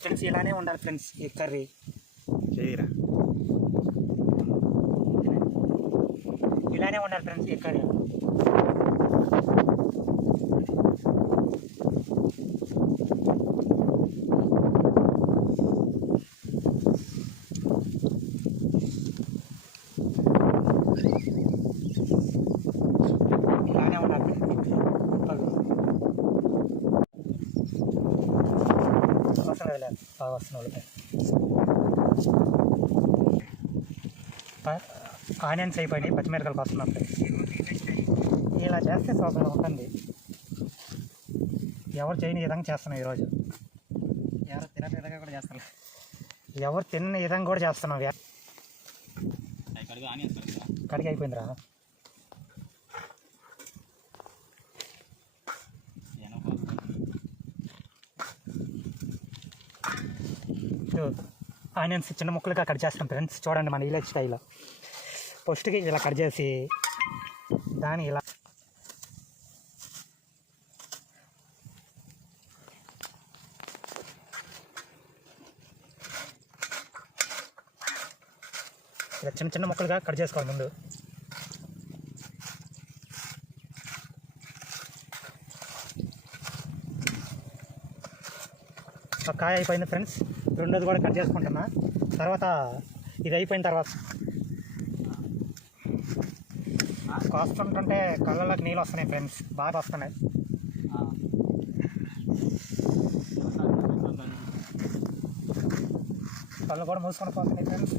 Friends ఇలానే ఉండాలి friends ఈ కర్రీ చేయరా ఇలానే ఉండాలి ఫ్రెండ్స్ ఈ కర్రీ. ఇలానే ఉండాలి అవసరం లేదు బాగా వస్తున్న ఆనియన్స్ అయిపోయినాయి, పచ్చిమిరపకాయలు వస్తున్నాం ఫ్రెండ్స్. ఇలా చేస్తే సూపర్గా ఉంటుంది. ఎవరు చేయని విధంగా చేస్తున్నాం ఈరోజు. ఎవరు తినని విధంగా కూడా చేస్తారు. ఎవరు తిన్న విధంగా కూడా చేస్తున్నాం. కడిగి అయిపోయిందిరా. ఆనియన్స్ చిన్న ముక్కలుగా కట్ చేస్తాం ఫ్రెండ్స్. చూడండి మన విలేజ్ స్టైల్లో ఫస్ట్కి ఇలా కట్ చేసి దాన్ని ఇలా చిన్న చిన్న ముక్కలుగా కట్ చేసుకోవాలి ముందు. ఒక కాయ అయిపోయింది ఫ్రెండ్స్, రెండోది కూడా కట్ చేసుకుంటున్నా. తర్వాత ఇది అయిపోయిన తర్వాత కోస్తుంటుంటే కళ్ళలోకి నీళ్ళు వస్తున్నాయి ఫ్రెండ్స్, బాగా వస్తున్నాయి. కళ్ళు కూడా మూసుకొని పోతున్నాయి ఫ్రెండ్స్.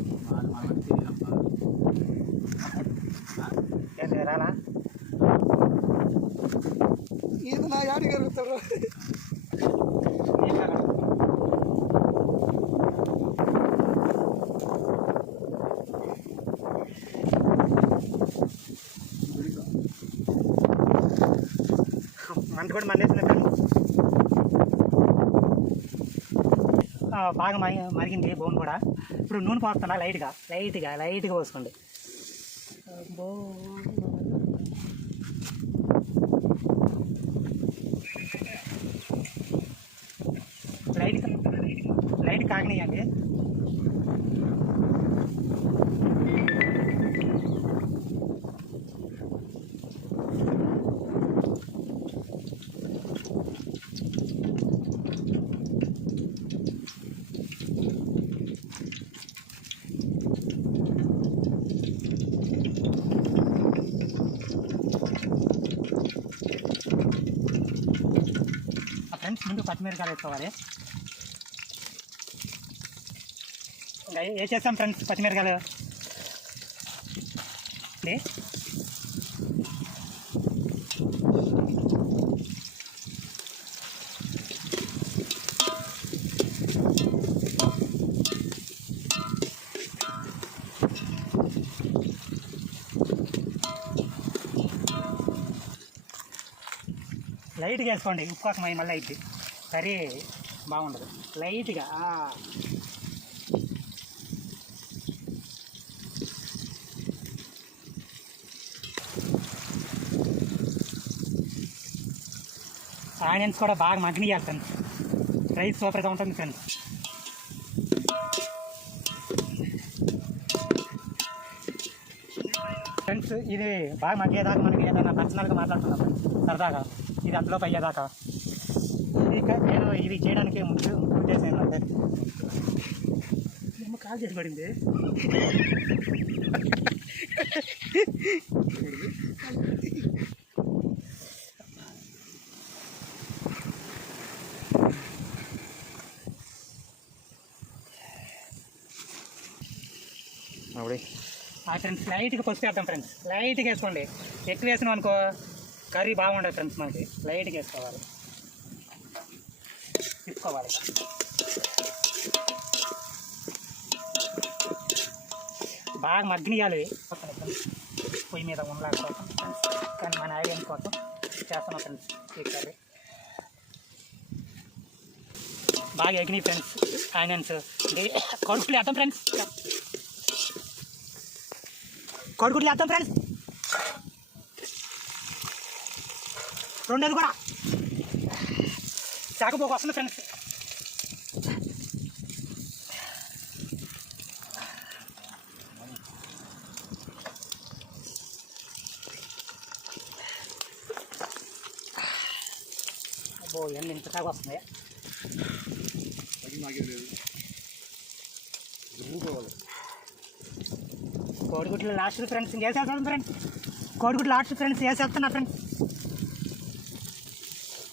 ఏం రాలా ఇది నా యాడి కలుగుతారు. మంట కూడా మండేసిన బాగా మరిగింది బోన్ కూడా. ఇప్పుడు నూనె పోస్తున్నా లైట్గా పోసుకోండి. లైట్ కాగనియండి. ఫ్రెండ్స్ ముందు పచ్చిమిరపకాయలు వేసుకోవాలి. ఇంకా వేసేస్తాం ఫ్రెండ్స్ పచ్చిమిరపకాయలు. లైట్గా వేసుకోండి, ఉప్పు కాకమై మళ్ళీ అయితే కర్రీ బాగుండదు. లైట్గా ఆనియన్స్ కూడా బాగా మగ్గనియాలి ఫ్రెండ్స్. రైస్ సూపర్గా ఉంటుంది ఫ్రెండ్స్. ఫ్రెండ్స్ ఇది బాగా మగ్గేదాకా మనకి ఏదైనా పర్సనల్గా మాట్లాడుతున్నాం ఫ్రెండ్స్ సరదాగా. ఇది అంతలోపు అయ్యేదాకా నేను ఇది చేయడానికి ఉద్దేశం ఏంటంటే కాల్ చేసి పడింది. ఫ్రెండ్స్ లైట్గా పసుపు వేద్దాం ఫ్రెండ్స్. లైట్గా వేసుకోండి, ఎక్కువ వేసినాం అనుకో కర్రీ బాగుండదు ఫ్రెండ్స్. మనకి లైట్గా వేసుకోవాలి, తిప్పుకోవాలి. బాగా మగ్గనియాలి పొయ్యి మీద ఉండలేకపోతాం ఫ్రెండ్స్. కానీ మన ఆయిల్ కోసం చేస్తున్నాం ఫ్రెండ్స్ ఈ కర్రీ. బాగా ఎగినాయి ఫ్రెండ్స్ ఆనియన్స్. కొడుకులు వేద్దాం ఫ్రెండ్స్, కొడుకులు వేద్దాం ఫ్రెండ్స్. రెండోది కూడా చాకపోక వస్తుంది ఫ్రెండ్స్. ఇవన్నీ ఇంత సాగు వస్తుంది. కోడిగుడ్లు లాస్ట్ ఫ్రెండ్స్ వేసేస్తాను ఫ్రెండ్స్. కోడిగుడ్లు లాస్ట్ ఫ్రెండ్స్ వేసేస్తున్నా ఫ్రెండ్స్.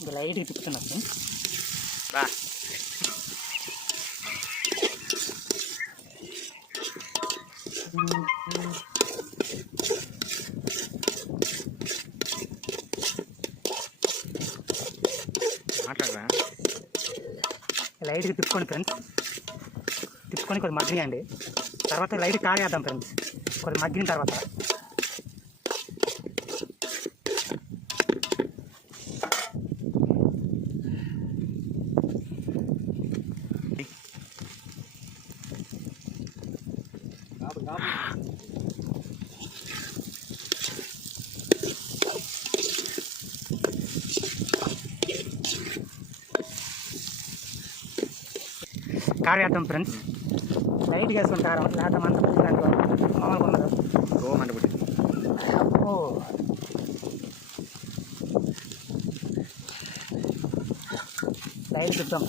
ఇంకా లైట్గా తిప్పుతున్నా ఫ్రెండ్స్. మాట్లాడరా లైట్గా తిప్పుకోండి ఫ్రెండ్స్. తిప్పుకొని కొద్ది మగ్గియండి. తర్వాత లైట్ కాగేద్దాం ఫ్రెండ్స్. కొద్ది మగ్గిన తర్వాత కారం వేద్దాం ఫ్రెండ్స్. లైట్గా వేసుకుని కారం లేకపోతే మంట పుట్టి దాంట్లో మామూలుగా ఉండదు. మంట పుట్టి ఓ లైట్ తిప్పుతాం.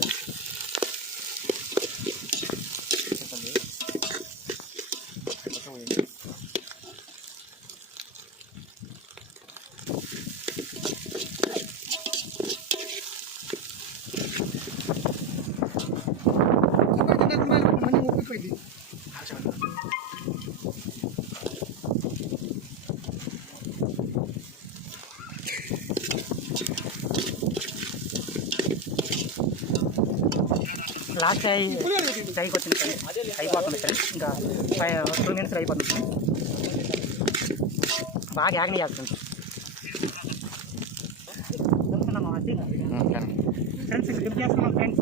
లాస్ట్ ఫ్రైకి వచ్చింది ఫ్రెండ్స్. అయిపోతుంది ఫ్రెండ్స్. ఇంకా 2 minutes అయిపోతుంది. బాగా యాగ్ని చేస్తుంది ఫ్రెండ్స్. డిప్ చేస్తున్నాం ఫ్రెండ్స్.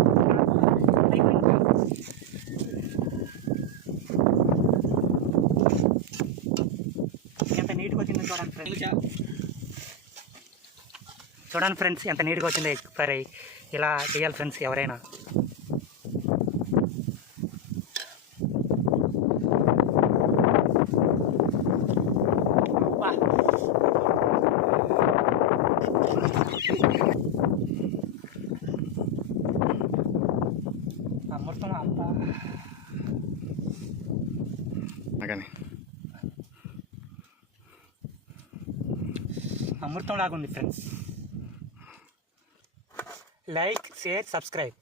ఎంత నీట్గా వచ్చిందో చూడండి ఫ్రెండ్స్. చూడండి ఫ్రెండ్స్ ఎంత నీట్గా వచ్చిందో ఎగ్ ఫ్రై. ఇలా చేయాలి ఫ్రెండ్స్ ఎవరైనా. అమృతం అంతా అమృతం లాగా ఉంది ఫ్రెండ్స్. Like, share, subscribe.